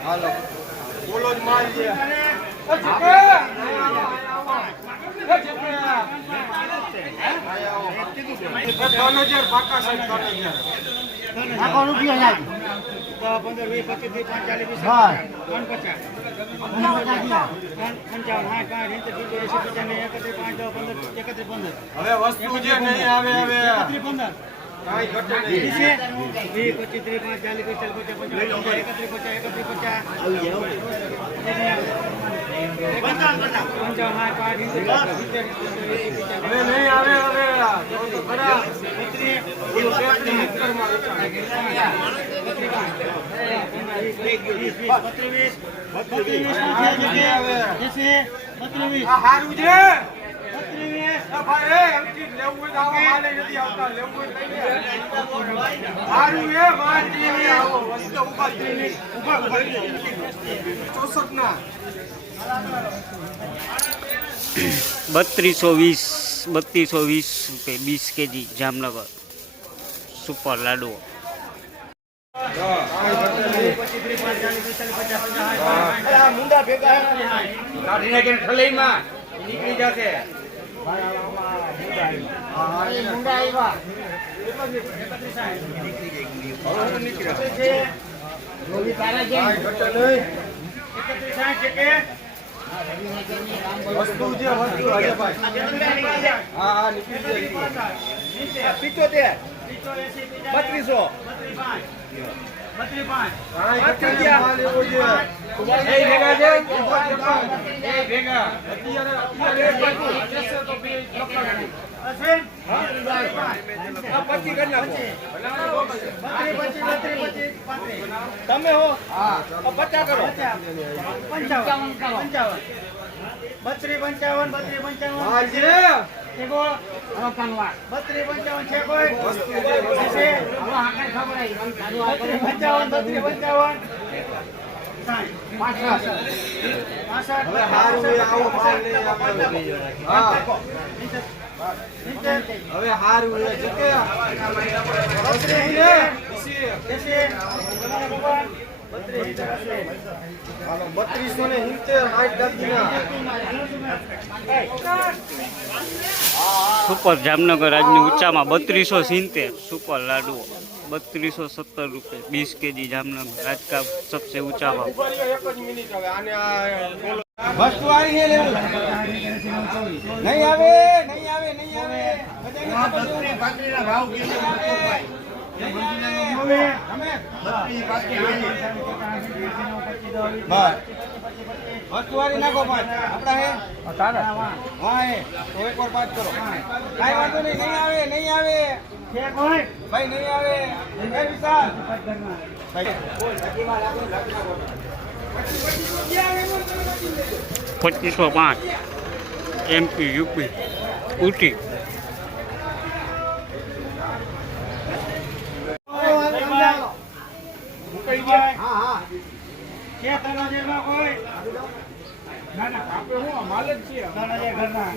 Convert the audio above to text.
હાલો. બોલો જ છે ત્રણ હજાર પાકા સાહેબ ત્રણ હજાર. હવે વસ્તુ જે નહીં આવે હવે પંદર. એકત્રીસ પચાસ એકત્રીસ પચાસ ખરા. આ હારું છે. ચોસઠ ના બત્રીસો વીસ બત્રીસો વીસ રૂપિયા, વીસ K G Jamnagar super laddu Munda આવ્યા. રોવી તારા જેમ. વસ્તુ છે. વસ્તુ હા? હા પિત્તોતેર બત્રીસો તમે હો. પચાસ કરો. પંચાવન. પંચાવન. બત્રી પંચાવન બત્રી પંચાવન. છે એકો રોકણવા. બત્રી પંચાવન છે કોઈ? છે. ખબર આવી. બત્રી પંચાવન બત્રી પંચાવન. હવે હારું હવે એ છે કે. બત્રીસ ને સિત્તેર સુપર જામનગર આજની ઊંચામાં બત્રીસો સિત્તેર. સુપર લાડુ બત્રીસો સત્તર રૂપિયા. વીસ કેજી જામનગર. આજ કા સબસે ઊંચા ભાવ. ઊભા રહ્યો એક જ મિનિટ હવે આને આ બોલો. વસ્તુ આવી છે. નહીં આવે નહીં આવે નહીં આવે. બસ. નાખો પાંચ આપડા હે? હા હે તો એક વાર પાંચ કરો. કાંઈ વાંધો નહીં. નહીં આવે નહીં આવે. ભાઈ નહીં આવે. હે વિશાલ. પચીસો પાંચ. એમપી યુપી ઉટી ના ના આપણે હું માલ જ છીએ. ઘરના.